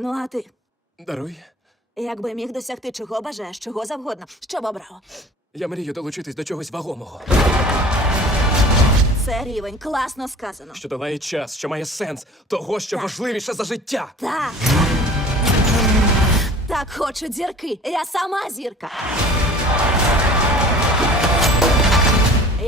Ну, а ти? Даруй. Якби міг досягти чого бажаєш, чого завгодно, що б обрав? Я мрію долучитись до чогось вагомого. Це рівень, класно сказано. Що долає час, що має сенс, того, що важливіше за життя. Так. Так хочуть зірки. Я сама зірка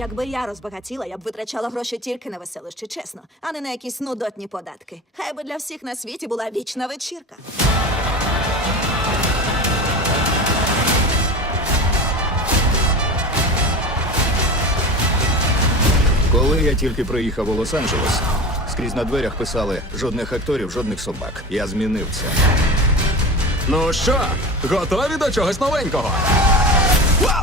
якби я розбагатіла, я б витрачала гроші тільки на веселище, чесно, а не на якісь нудотні податки. Хай би для всіх на світі була вічна вечірка. Коли я тільки приїхав у Лос-Анджелес, скрізь на дверях писали жодних акторів, жодних собак. Я змінив це. Ну що, готові до чогось новенького? Вау!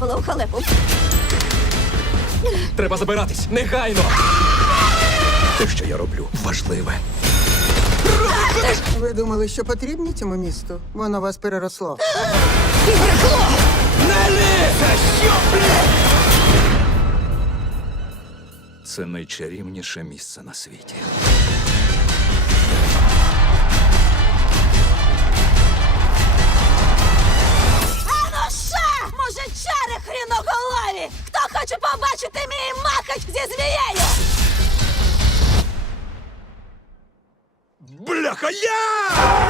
потрапила у халепу. Треба забиратись негайно. Те, що я роблю, важливе. Ви думали, що потрібні цьому місту? Воно вас переросло. Це найчарівніше місце на світі. Увазі! Хто хоче побачити мій махач зі змією? Бляха-я!